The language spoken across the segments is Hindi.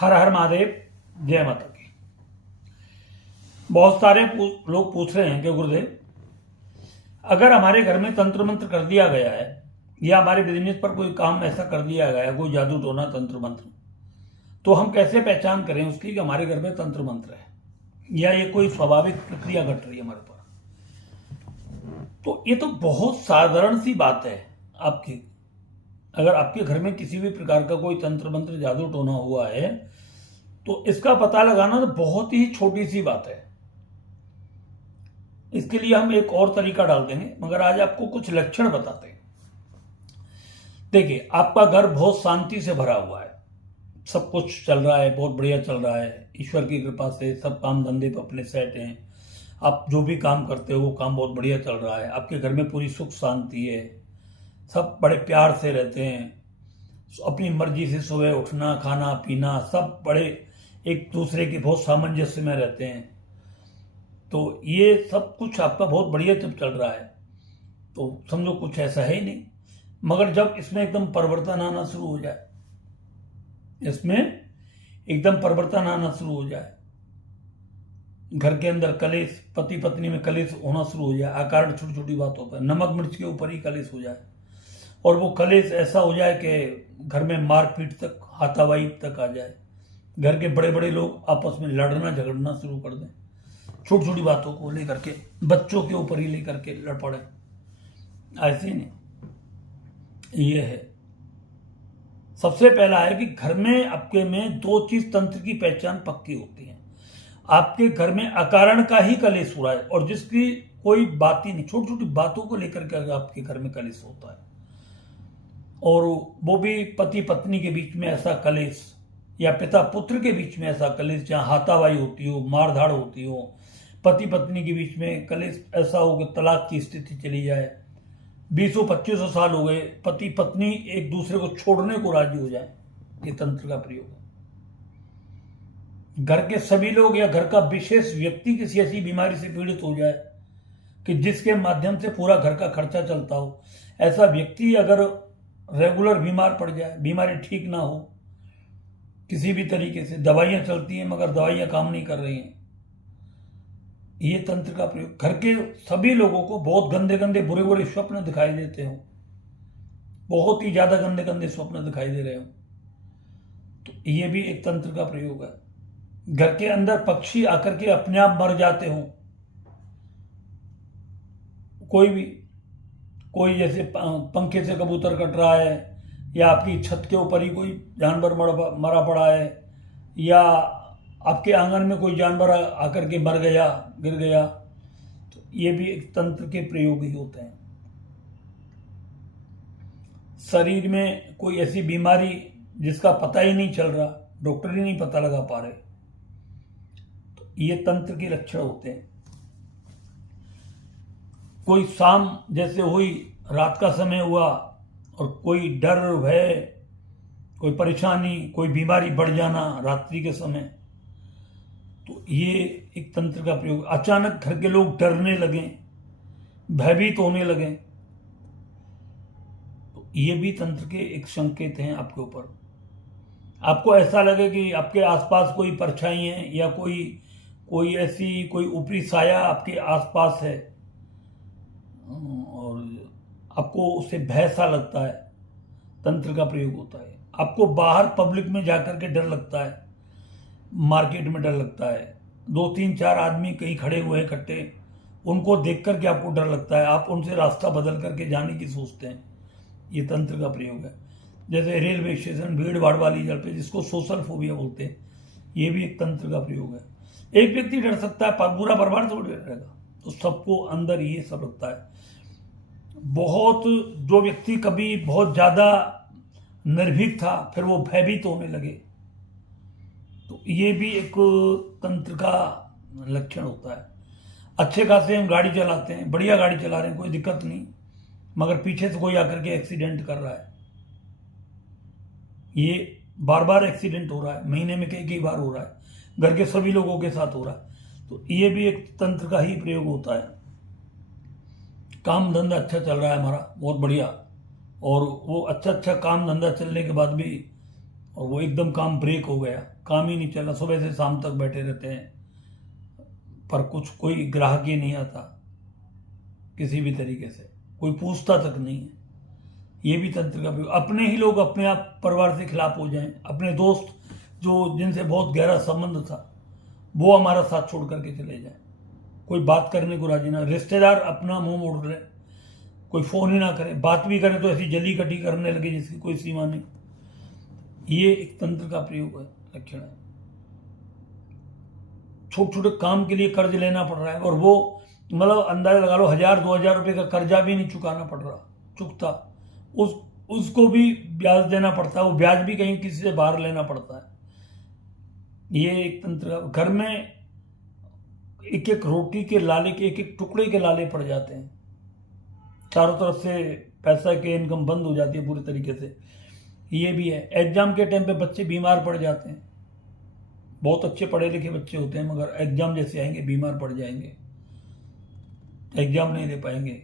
हर हर महादेव, जय माता की। बहुत सारे लोग पूछ रहे हैं कि गुरुदेव, अगर हमारे घर में तंत्र मंत्र कर दिया गया है या हमारे बिजनेस पर कोई काम ऐसा कर दिया गया है, कोई जादू टोना तंत्र मंत्र, तो हम कैसे पहचान करें उसकी कि हमारे घर में तंत्र मंत्र है या ये कोई स्वाभाविक प्रक्रिया घट रही है हमारे पर। तो ये तो बहुत साधारण सी बात है आपकी। अगर आपके घर में किसी भी प्रकार का कोई तंत्र मंत्र जादू टोना हुआ है तो इसका पता लगाना तो बहुत ही छोटी सी बात है। इसके लिए हम एक और तरीका डाल देंगे, मगर आज आपको कुछ लक्षण बताते हैं। देखिए, आपका घर बहुत शांति से भरा हुआ है, सब कुछ चल रहा है, बहुत बढ़िया चल रहा है, ईश्वर की कृपा से सब काम धंधे पर अपने सेट हैं, आप जो भी काम करते हो वो काम बहुत बढ़िया चल रहा है, आपके घर में पूरी सुख शांति है, सब बड़े प्यार से रहते हैं, अपनी मर्जी से सुबह उठना, खाना पीना, सब बड़े एक दूसरे के बहुत सामंजस्य में रहते हैं। तो ये सब कुछ आपका बहुत बढ़िया जब चल रहा है तो समझो कुछ ऐसा है ही नहीं। मगर जब इसमें एकदम परिवर्तन आना शुरू हो जाए, घर के अंदर कलेश, पति पत्नी में कलेश होना शुरू हो जाए, अकारण छोटी छोटी बातों पर, नमक मिर्च के ऊपर ही कलेश हो जाए, और वो कलेश ऐसा हो जाए कि घर में मारपीट तक, हाथापाई तक आ जाए, घर के बड़े बड़े लोग आपस में लड़ना झगड़ना शुरू कर दें, छोटी छोटी बातों को लेकर के, बच्चों के ऊपर ही लेकर के लड़ पड़े, ऐसे नहीं। ये है, सबसे पहला है कि घर में आपके में दो चीज तंत्र की पहचान पक्की होती है। आपके घर में अकारण का ही कलेश हो रहा है और जिसकी कोई बात ही नहीं, छोटी छोटी बातों को लेकर के आपके घर में कलेश होता है, और वो भी पति पत्नी के बीच में ऐसा कलेश या पिता पुत्र के बीच में ऐसा कलेश जहां हाथापाई होती हो, मारधाड़ होती हो, पति पत्नी के बीच में कलेश ऐसा हो कि तलाक की स्थिति चली जाए, 20-25 साल हो गए, पति पत्नी एक दूसरे को छोड़ने को राजी हो जाए, ये तंत्र का प्रयोग है। घर के सभी लोग या घर का विशेष व्यक्ति किसी ऐसी बीमारी से पीड़ित हो जाए कि जिसके माध्यम से पूरा घर का खर्चा चलता हो, ऐसा व्यक्ति अगर रेगुलर बीमार पड़ जाए, बीमारी ठीक ना हो, किसी भी तरीके से दवाइयां चलती हैं मगर दवाइयां काम नहीं कर रही हैं, ये तंत्र का प्रयोग। घर के सभी लोगों को बहुत गंदे गंदे बुरे बुरे स्वप्न दिखाई देते हो, बहुत ही ज्यादा गंदे गंदे स्वप्न दिखाई दे रहे हो, तो ये भी एक तंत्र का प्रयोग है। घर के अंदर पक्षी आकर के अपने आप मर जाते हो, कोई जैसे पंखे से कबूतर कट रहा है, या आपकी छत के ऊपर ही कोई जानवर मरा पड़ा है, या आपके आंगन में कोई जानवर आकर के मर गया, गिर गया, तो ये भी एक तंत्र के प्रयोग ही होते हैं। शरीर में कोई ऐसी बीमारी जिसका पता ही नहीं चल रहा, डॉक्टर ही नहीं पता लगा पा रहे, तो ये तंत्र के लक्षण होते हैं। कोई शाम जैसे हुई, रात का समय हुआ और कोई डर, भय, कोई परेशानी, कोई बीमारी बढ़ जाना रात्रि के समय, तो ये एक तंत्र का प्रयोग। अचानक घर के लोग डरने लगे, भयभीत होने लगे, तो ये भी तंत्र के एक संकेत हैं आपके ऊपर। आपको ऐसा लगे कि आपके आसपास कोई परछाई है या कोई ऐसी कोई ऊपरी साया आपके आसपास है और आपको उससे भय सा लगता है, तंत्र का प्रयोग होता है। आपको बाहर पब्लिक में जाकर के डर लगता है, मार्केट में डर लगता है, 2-3-4 आदमी कहीं खड़े हुए इकट्ठे, उनको देख करके आपको डर लगता है, आप उनसे रास्ता बदल करके जाने की सोचते हैं, ये तंत्र का प्रयोग है। जैसे रेलवे स्टेशन, भीड़ भाड़ वाली जगह पे, जिसको सोशल फोबिया बोलते हैं, ये भी एक तंत्र का प्रयोग है। एक व्यक्ति डर सकता है पर पूरा परिवार थोड़ी डरेगा, तो सबको अंदर ये सब लगता है। बहुत जो व्यक्ति कभी बहुत ज्यादा निर्भीक था, फिर वो भयभीत होने लगे, तो ये भी एक तंत्र का लक्षण होता है। अच्छे खासे हम गाड़ी चलाते हैं, बढ़िया गाड़ी चला रहे हैं, कोई दिक्कत नहीं, मगर पीछे से कोई आकर के एक्सीडेंट कर रहा है, ये बार बार एक्सीडेंट हो रहा है, महीने में कई बार हो रहा है, घर के सभी लोगों के साथ हो रहा है, तो ये भी एक तंत्र का ही प्रयोग होता है। काम धंधा अच्छा चल रहा है हमारा, बहुत बढ़िया, और वो अच्छा काम धंधा चलने के बाद भी और वो एकदम काम ब्रेक हो गया, काम ही नहीं चला, सुबह से शाम तक बैठे रहते हैं पर कुछ कोई ग्राहक ही नहीं आता, किसी भी तरीके से कोई पूछता तक नहीं है। ये भी तंत्र का प्रयोग। अपने ही लोग अपने आप परिवार से खिलाफ हो जाएं, अपने दोस्त जो जिनसे बहुत गहरा संबंध था वो हमारा साथ छोड़ करके चले जाएं, कोई बात करने को राजी ना, रिश्तेदार अपना मुंह मोड़ रहे, कोई फोन ही ना करे, बात भी करे तो ऐसी जली कटी करने लगे जिसकी कोई सीमा नहीं। ये एक तंत्र का प्रयोग है, लक्षण है। छोटे छोटे काम के लिए कर्ज लेना पड़ रहा है और वो मतलब अंदाजा लगा लो 1000-2000 रुपए का कर्जा भी नहीं चुकाना पड़ रहा, चुकता उसको भी ब्याज देना पड़ता है, वो ब्याज भी कहीं किसी से बाहर लेना पड़ता है। ये एक तंत्र। घर में एक एक रोटी के लाले के एक एक टुकड़े के लाले पड़ जाते हैं, चारों तरफ से पैसा की इनकम बंद हो जाती है पूरी तरीके से। ये भी है। एग्जाम के टाइम पे बच्चे बीमार पड़ जाते हैं, बहुत अच्छे पढ़े लिखे बच्चे होते हैं मगर एग्जाम जैसे आएंगे बीमार पड़ जाएंगे, एग्जाम नहीं दे पाएंगे,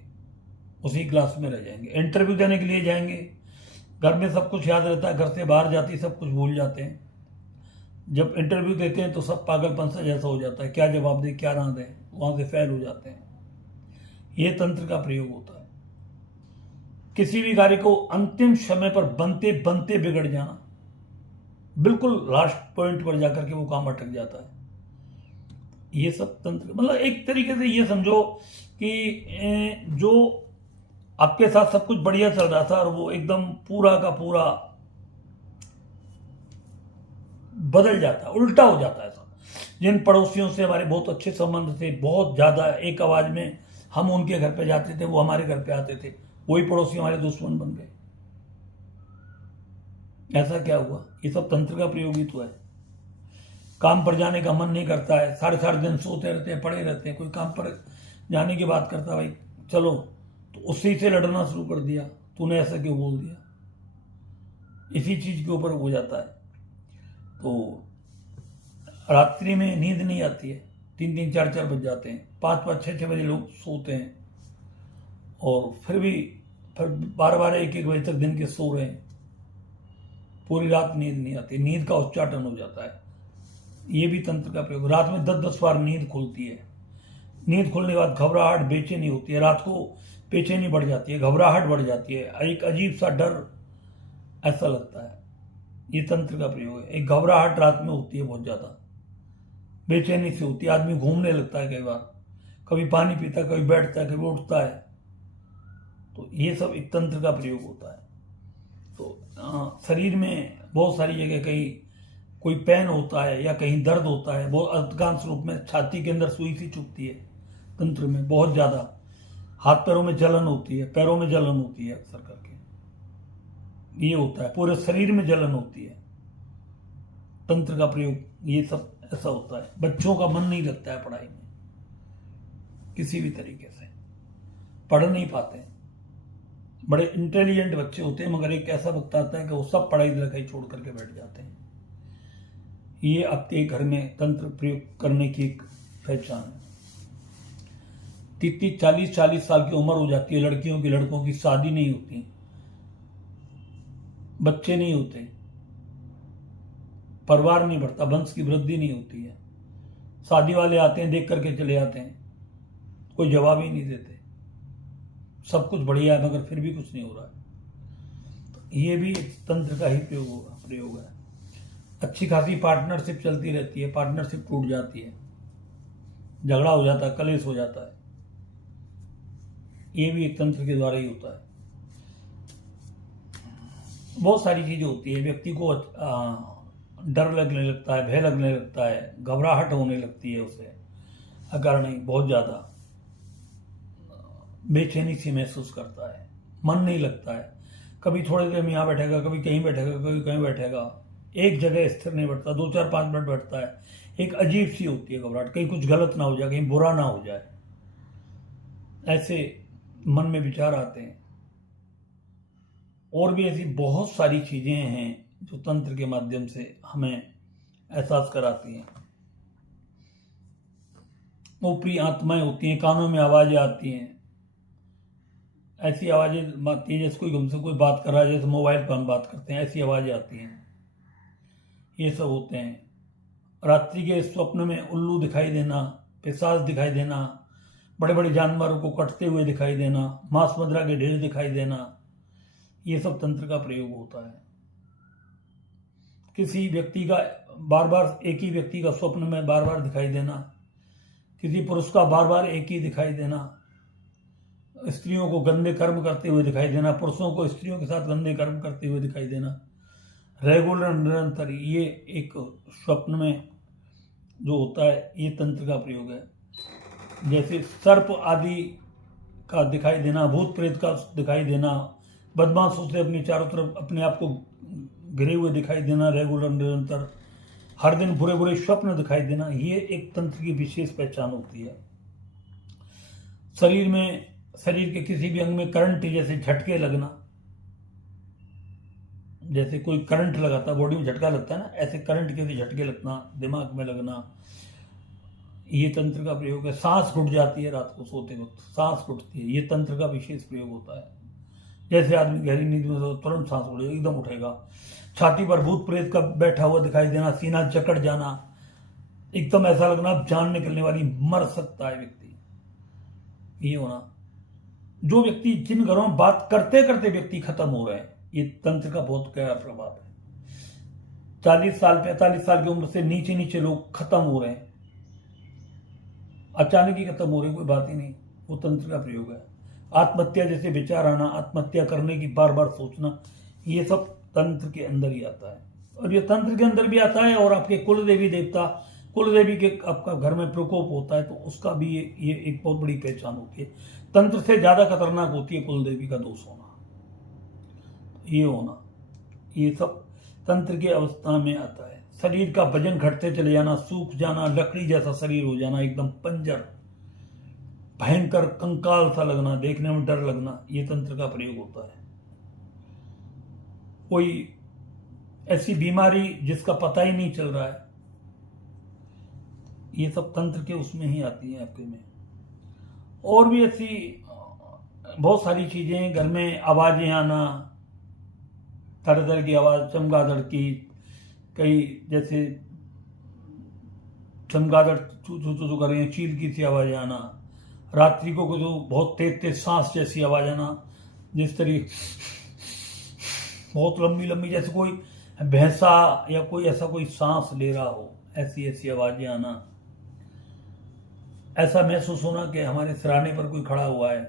उसी क्लास में रह जाएंगे। इंटरव्यू देने के लिए जाएंगे, घर में सब कुछ याद रहता है, घर से बाहर जाते ही सब कुछ भूल जाते हैं। जब इंटरव्यू देते हैं तो सब पागलपन सा जैसा हो जाता है, क्या जवाब दें क्या ना दें, वहां से फेल हो जाते हैं। ये तंत्र का प्रयोग होता है। किसी भी कार्य को अंतिम समय पर बनते बनते बिगड़ जाना, बिल्कुल लास्ट पॉइंट पर जाकर के वो काम अटक जाता है। ये सब तंत्र, मतलब एक तरीके से ये समझो कि जो आपके साथ सब कुछ बढ़िया चल रहा था और वो एकदम पूरा का पूरा बदल जाता है, उल्टा हो जाता है। सब जिन पड़ोसियों से हमारे बहुत अच्छे संबंध थे, बहुत ज्यादा एक आवाज में हम उनके घर पे जाते थे, वो हमारे घर पे आते थे, वही पड़ोसी हमारे दुश्मन बन गए। ऐसा क्या हुआ? ये सब तंत्र का प्रयोग ही तो है। काम पर जाने का मन नहीं करता है, सारे सारे दिन सोते रहते हैं, पड़े रहते हैं, कोई काम पर जाने की बात करता है, भाई चलो, तो उसी से लड़ना शुरू कर दिया, तूने ऐसा क्यों बोल दिया, इसी चीज के ऊपर हो जाता है। तो रात्रि में नींद नहीं आती है, 3-3, 4-4 बज जाते हैं, 5-5, 6-6 बजे लोग सोते हैं और फिर 12-12, 1-1 बजे तक दिन के सो रहे हैं, पूरी रात नींद नहीं आती, नींद का उच्चाटन हो जाता है। ये भी तंत्र का प्रयोग। रात में 10-10 बार नींद खुलती है, नींद खुलने के बाद घबराहट बेचैनी होती है, रात को बेचैनी बढ़ जाती है, घबराहट बढ़ जाती है, एक अजीब सा डर ऐसा लगता है। ये तंत्र का प्रयोग है। एक घबराहट रात में होती है, बहुत ज्यादा बेचैनी से होती है, आदमी घूमने लगता है, कई बार कभी पानी पीता है, कभी बैठता है, कभी उठता है। तो ये सब एक तंत्र का प्रयोग होता है। तो शरीर में बहुत सारी जगह कहीं कोई पेन होता है या कहीं दर्द होता है, बहुत अधिकांश रूप में छाती के अंदर सुई सी चुभती है तंत्र में, बहुत ज्यादा हाथ पैरों में जलन होती है, पैरों में जलन होती है, अक्सर करके ये होता है, पूरे शरीर में जलन होती है। तंत्र का प्रयोग ये सब ऐसा होता है। बच्चों का मन नहीं लगता है पढ़ाई में, किसी भी तरीके से पढ़ नहीं पाते। बड़े इंटेलिजेंट बच्चे होते हैं मगर एक ऐसा वक्त आता है कि वो सब पढ़ाई लिखाई छोड़ करके बैठ जाते हैं। ये आपके घर में तंत्र प्रयोग करने की एक पहचान है। 30-40 साल की उम्र हो जाती है लड़कियों की, लड़कों की शादी नहीं होती, बच्चे नहीं होते, परिवार नहीं बढ़ता, वंश की वृद्धि नहीं होती है। शादी वाले आते हैं, देख करके चले जाते हैं, कोई जवाब ही नहीं देते, सब कुछ बढ़िया है मगर फिर भी कुछ नहीं हो रहा है। तो ये भी एक तंत्र का ही प्रयोग है। अच्छी खासी पार्टनरशिप चलती रहती है, पार्टनरशिप टूट जाती है, झगड़ा हो जाता है, कलेश हो जाता है। ये भी एक तंत्र के द्वारा ही होता है। बहुत सारी चीजें होती है, व्यक्ति को डर लगने लगता है, भय लगने लगता है, घबराहट होने लगती है, उसे अकारण ही बहुत ज्यादा बेचैनी सी महसूस करता है, मन नहीं लगता है, कभी थोड़ी देर में यहाँ बैठेगा, कभी कहीं बैठेगा, कभी कहीं बैठेगा, एक जगह स्थिर नहीं बैठता, 2-4-5 मिनट बैठता है। एक अजीब सी होती है घबराहट, कहीं कुछ गलत ना हो जाए, कहीं बुरा ना हो जाए, ऐसे मन में विचार आते हैं। और भी ऐसी बहुत सारी चीजें हैं जो तंत्र के माध्यम से हमें एहसास कराती हैं। ऊपरी आत्माएं होती हैं, कानों में आवाजें आती हैं, ऐसी आवाजें आती है जैसे कोई हमसे कोई बात कर रहा है, जैसे मोबाइल पर हम बात करते हैं, ऐसी आवाजें आती हैं। ये सब होते हैं। रात्रि के स्वप्न में उल्लू दिखाई देना, पिशाच दिखाई देना, बड़े बड़े जानवरों को कटते हुए दिखाई देना, मांस मदिरा के ढेर दिखाई देना, ये सब तंत्र का प्रयोग होता है। किसी व्यक्ति का बार बार एक ही व्यक्ति का स्वप्न में बार बार दिखाई देना, किसी पुरुष का बार बार एक ही दिखाई देना, स्त्रियों को गंदे कर्म करते हुए दिखाई देना, पुरुषों को स्त्रियों के साथ गंदे कर्म करते हुए दिखाई देना, रेगुलर निरंतर, ये एक स्वप्न में जो होता है ये तंत्र का प्रयोग है। जैसे सर्प आदि का दिखाई देना, भूत प्रेत का दिखाई देना, बदमाशों से अपनी चारों तरफ अपने आप को घिरे हुए दिखाई देना, रेगुलर निरंतर, हर दिन बुरे बुरे स्वप्न दिखाई देना, ये एक तंत्र की विशेष पहचान होती है। शरीर के किसी भी अंग में करंट जैसे झटके लगना, जैसे कोई करंट लगाता है, बॉडी में झटका लगता है ना, ऐसे करंट के झटके लगना, दिमाग में लगना, ये तंत्र का प्रयोग है। सांस घुट जाती है रात को सोते वक्त, सांस घुटती है, ये तंत्र का विशेष प्रयोग होता है। जैसे आदमी गहरी नींद में तुरंत सांस उठेगा, एकदम उठेगा। छाती पर भूत प्रेत का बैठा हुआ दिखाई देना, सीना जकड़ जाना, एकदम ऐसा लगना जान निकलने वाली, मर सकता है व्यक्ति, ये होना। जो व्यक्ति जिन घरों में बात करते करते व्यक्ति खत्म हो रहे हैं, ये तंत्र का बहुत गहरा प्रभाव है। 40 साल 45 साल की उम्र से नीचे नीचे लोग खत्म हो रहे हैं, अचानक ही खत्म हो रहे, कोई बात ही नहीं, वो तंत्र का प्रयोग है। आत्महत्या जैसे विचार आना, आत्महत्या करने की बार बार सोचना, ये सब तंत्र के अंदर ही आता है। और ये तंत्र के अंदर भी आता है। और आपके कुल देवी देवता, कुल देवी के आपका घर में प्रकोप होता है तो उसका भी ये एक बहुत बड़ी पहचान होती है। तंत्र से ज्यादा खतरनाक होती है कुल देवी का दोष होना, ये होना, ये सब तंत्र की अवस्था में आता है। शरीर का वजन घटते चले जाना, सूख जाना, लकड़ी जैसा शरीर हो जाना, एकदम पंजर, भयंकर कंकाल सा लगना, देखने में डर लगना, ये तंत्र का प्रयोग होता है। कोई ऐसी बीमारी जिसका पता ही नहीं चल रहा है, ये सब तंत्र के उसमें ही आती है आपके में। और भी ऐसी बहुत सारी चीजें, घर में आवाजें आना, तरह तरह की आवाज, चमगादड़ की, कई जैसे चमगादड़ चू चू चू कर रही है, चील की सी आवाज आना, रात्रि को तो बहुत तेज तेज सांस जैसी आवाज आना, जिस तरीके बहुत लंबी लंबी, जैसे कोई भैंसा या कोई ऐसा कोई सांस ले रहा हो, ऐसी ऐसी आवाजें आना, ऐसा महसूस होना कि हमारे सिराने पर कोई खड़ा हुआ है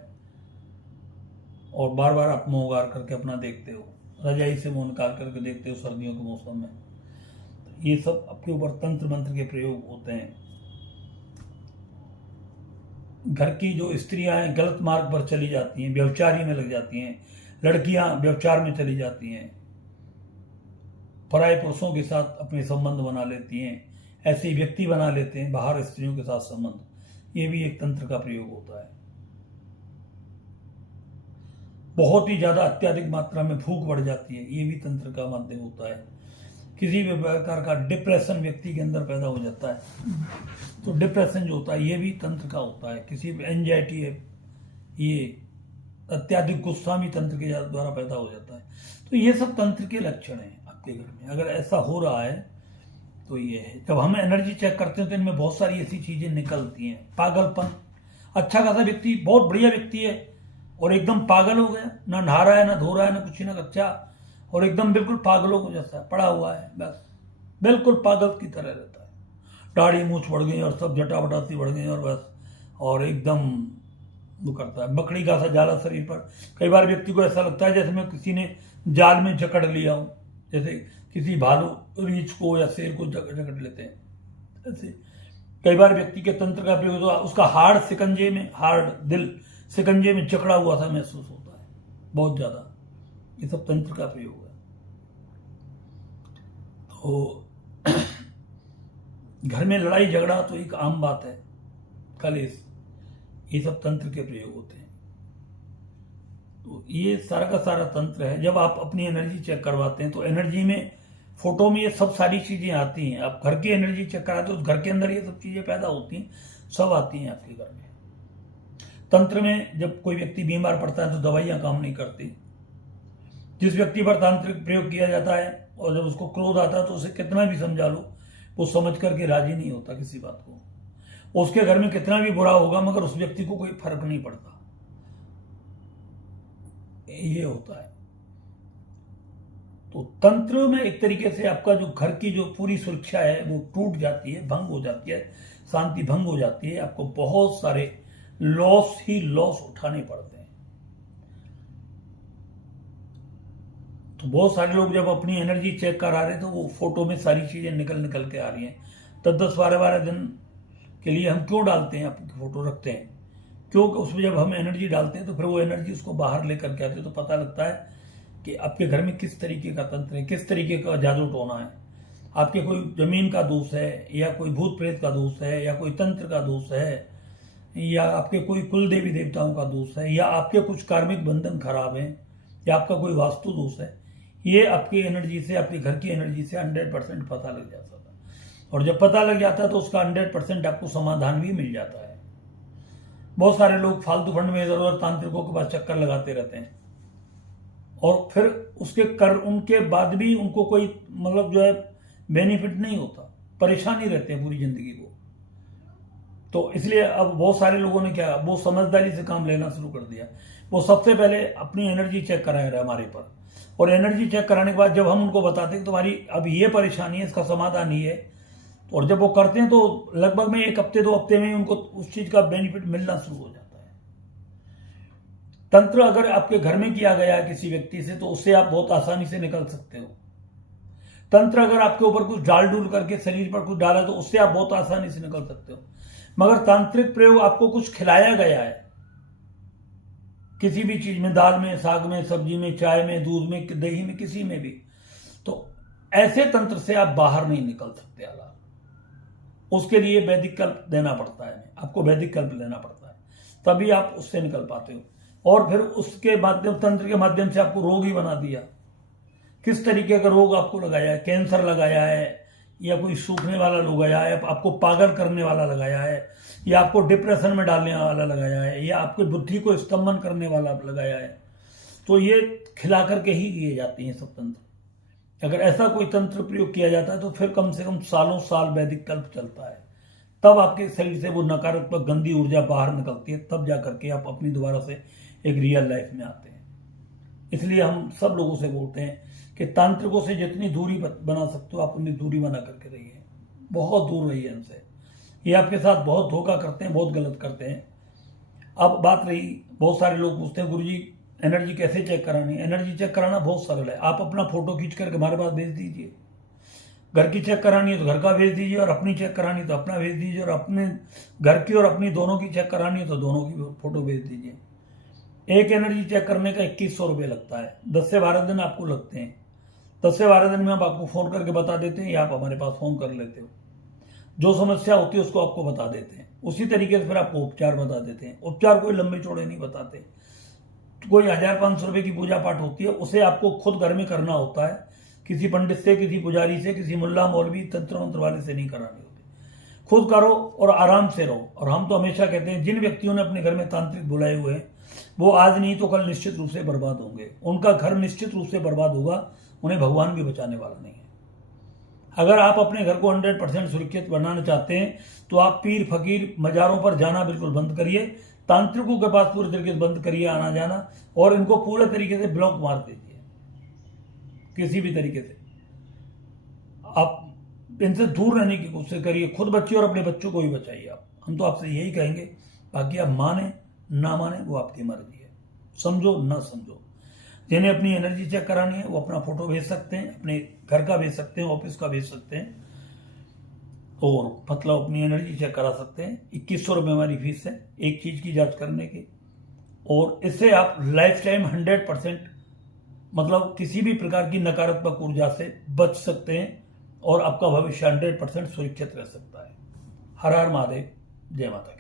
और बार बार आप मुंह उगार करके अपना देखते हो, रजाई से मुंह निकाल करके देखते हो सर्दियों के मौसम में। ये सब आपके ऊपर तंत्र मंत्र के प्रयोग होते हैं। घर की जो स्त्रियां हैं गलत मार्ग पर चली जाती हैं, व्यभिचारी में लग जाती हैं, लड़कियां व्यभिचार में चली जाती हैं, पराये पुरुषों के साथ अपने संबंध बना लेती हैं, ऐसे व्यक्ति बना लेते हैं बाहर स्त्रियों के साथ संबंध, ये भी एक तंत्र का प्रयोग होता है। बहुत ही ज्यादा अत्यधिक मात्रा में भूख बढ़ जाती है, ये भी तंत्र का माध्यम होता है। किसी भी प्रकार का डिप्रेशन व्यक्ति के अंदर पैदा हो जाता है तो डिप्रेशन जो होता है ये भी तंत्र का होता है। किसी भी एंजाइटी है, ये अत्यधिक गुस्सा भी तंत्र के द्वारा पैदा हो जाता है। तो ये सब तंत्र के लक्षण हैं आपके घर में। अगर ऐसा हो रहा है तो ये है। जब हम एनर्जी चेक करते हैं तो इनमें बहुत सारी ऐसी चीजें निकलती हैं। पागलपन, अच्छा खासा व्यक्ति, बहुत बढ़िया व्यक्ति है और एकदम पागल हो गया, ना नहा रहा है, ना धो रहा है, ना कुछ ना अच्छा, और एकदम बिल्कुल पागलों को जैसा पड़ा हुआ है, बस बिल्कुल पागल की तरह रहता है। दाढ़ी मूछ बढ़ गई और सब जटा बटा सी बढ़ गई और बस, और एकदम वो करता है, बकरी का सा जाला शरीर पर। कई बार व्यक्ति को ऐसा लगता है जैसे मैं किसी ने जाल में जकड़ लिया हूं, जैसे किसी भालू रीछ को या शेर को जकड़ लेते हैं ऐसे। कई बार व्यक्ति के तंत्र का प्रयोग होता है, उसका हार्ड सिकंजे में, हार्ड दिल सिकंजे में जकड़ा हुआ सा महसूस होता है बहुत ज्यादा। ये सब तंत्र का प्रयोग है। तो घर में लड़ाई झगड़ा तो एक आम बात है, कलेश, ये सब तंत्र के प्रयोग होते हैं। तो ये सारा का सारा तंत्र है। जब आप अपनी एनर्जी चेक करवाते हैं तो एनर्जी में, फोटो में ये सब सारी चीजें आती हैं। आप घर की एनर्जी चेक कराते हो तो घर के अंदर ये सब चीजें पैदा होती हैं, सब आती हैं आपके घर में। तंत्र में जब कोई व्यक्ति बीमार पड़ता है तो दवाइयां काम नहीं करती। जिस व्यक्ति पर तांत्रिक प्रयोग किया जाता है और जब उसको क्रोध आता है तो उसे कितना भी समझा लो, वो समझ करके राजी नहीं होता किसी बात को। उसके घर में कितना भी बुरा होगा मगर उस व्यक्ति को कोई फर्क नहीं पड़ता। ये होता है। तो तंत्र में एक तरीके से आपका जो घर की जो पूरी सुरक्षा है वो टूट जाती है, भंग हो जाती है, शांति भंग हो जाती है। आपको बहुत सारे लॉस ही लॉस उठाने पड़ते हैं। तो बहुत सारे लोग जब अपनी एनर्जी चेक करा रहे हैं तो वो फोटो में सारी चीजें निकल के आ रही हैं। 10-12 दिन के लिए हम क्यों डालते हैं, आपकी फोटो रखते हैं, क्योंकि उसमें जब हम एनर्जी डालते हैं तो फिर वो एनर्जी उसको बाहर लेकर के आते हैं, तो पता लगता है कि आपके घर में किस तरीके का तंत्र है, किस तरीके का जादू टोना है। आपके कोई जमीन का दोष है, या कोई भूत प्रेत का दोष है, या कोई तंत्र का दोष है, या आपके कोई कुल देवी देवताओं का दोष है, या आपके कुछ कार्मिक बंधन खराब है, या आपका कोई वास्तु दोष है। ये आपकी एनर्जी से, आपके घर की एनर्जी से 100% पता लग जाता था। और जब पता लग जाता है तो उसका 100% आपको समाधान भी मिल जाता है। बहुत सारे लोग फालतू फंड में इधर उधर तांत्रिकों के पास चक्कर लगाते रहते हैं, और फिर उसके उनके बाद भी उनको कोई मतलब जो है बेनिफिट नहीं होता, परेशानी रहते हैं पूरी जिंदगी को। तो इसलिए अब बहुत सारे लोगों ने क्या, वो समझदारी से काम लेना शुरू कर दिया। वो सबसे पहले अपनी एनर्जी चेक कराए रहे हमारे पर, और एनर्जी चेक कराने के बाद जब हम उनको बताते हैं तुम्हारी अब ये परेशानी है, इसका समाधान ही है, और जब वो करते हैं तो लगभग में 1 हफ्ते 2 हफ्ते में उनको उस चीज का बेनिफिट मिलना शुरू हो जाता है। तंत्र अगर आपके घर में किया गया है किसी व्यक्ति से तो उससे आप बहुत आसानी से निकल सकते हो। तंत्र अगर आपके ऊपर कुछ डाल डूल करके शरीर पर कुछ डाला तो उससे आप बहुत आसानी से निकल सकते हो। मगर तांत्रिक प्रयोग आपको कुछ खिलाया गया है किसी भी चीज में, दाल में, साग में, सब्जी में, चाय में, दूध में, दही में, किसी में भी, तो ऐसे तंत्र से आप बाहर नहीं निकल सकते हालात। उसके लिए वैदिक कल्प देना पड़ता है, आपको वैदिक कल्प लेना पड़ता है, तभी आप उससे निकल पाते हो। और फिर उसके माध्यम, तंत्र के माध्यम से आपको रोग ही बना दिया। किस तरीके का रोग आपको लगाया है, कैंसर लगाया है, या कोई सूखने वाला लगाया है, आपको पागल करने वाला लगाया है, या आपको डिप्रेशन में डालने वाला लगाया है, या आपकी बुद्धि को स्तंभन करने वाला लगाया है। तो ये खिला करके ही किए जाते हैं सब तंत्र। अगर ऐसा कोई तंत्र प्रयोग किया जाता है तो फिर कम से कम सालों साल वैदिक कल्प चलता है, तब आपके शरीर से वो नकारात्मक गंदी ऊर्जा बाहर निकलती है, तब जा करके आप अपनी दोबारा से एक रियल लाइफ में आते हैं। इसलिए हम सब लोगों से बोलते हैं कि तांत्रिकों से जितनी दूरी बना सकते हो आप उतनी दूरी बना करके रहिए, बहुत दूर रहिए इनसे। ये आपके साथ बहुत धोखा करते हैं, बहुत गलत करते हैं। अब बात रही, बहुत सारे लोग पूछते हैं गुरुजी एनर्जी कैसे चेक करानी है। एनर्जी चेक कराना बहुत सरल है, आप अपना फोटो खींच करके हमारे पास भेज दीजिए। घर की चेक करानी है तो घर का भेज दीजिए, और अपनी चेक करानी है तो अपना भेज दीजिए, और अपने घर की और अपनी दोनों की चेक करानी है तो दोनों की फोटो भेज दीजिए। एक एनर्जी चेक करने का 2100 रुपये लगता है, 10 से 12 दिन आपको लगते हैं। 10 से 12 दिन में हम आपको फोन करके बता देते हैं, या आप हमारे पास फोन कर लेते हो, जो समस्या होती है उसको आपको बता देते हैं। उसी तरीके से फिर आपको उपचार बता देते हैं। उपचार कोई लंबे चौड़े नहीं बताते, कोई 1500 रुपये की पूजा पाठ होती है, उसे आपको खुद घर में करना होता है, किसी पंडित से, किसी पुजारी से, किसी मुल्ला मौलवी तंत्र मंत्र वाले से नहीं करानी होती। खुद करो और आराम से रहो। और हम तो हमेशा कहते हैं जिन व्यक्तियों ने अपने घर में तांत्रिक बुलाए हुए हैं वो आज नहीं तो कल निश्चित रूप से बर्बाद होंगे, उनका घर निश्चित रूप से बर्बाद होगा, उन्हें भगवान भी बचाने वाला नहीं है। अगर आप अपने घर को 100% सुरक्षित बनाना चाहते हैं तो आप पीर फकीर मजारों पर जाना बिल्कुल बंद करिए, तांत्रिकों के पास पूरे तरीके से बंद करिए आना जाना, और इनको पूरे तरीके से ब्लॉक मार दीजिए। किसी भी तरीके से आप इनसे दूर रहने की कोशिश करिए, खुद बच्चे और अपने बच्चों को भी बचाइए आप। हम तो आपसे यही कहेंगे, बाकी आप माने ना माने वो आपकी मर्जी है, समझो ना समझो। जिन्हें अपनी एनर्जी चेक करानी है वो अपना फोटो भेज सकते हैं, अपने घर का भेज सकते हैं, ऑफिस का भेज सकते हैं, और मतलब अपनी एनर्जी चेक करा सकते हैं। 2100 रुपये हमारी फीस है एक चीज की जांच करने की, और इससे आप लाइफ टाइम 100% मतलब किसी भी प्रकार की नकारात्मक ऊर्जा से बच सकते हैं, और आपका भविष्य 100% सुरक्षित रह सकता है। हर हर महादेव, जय माता।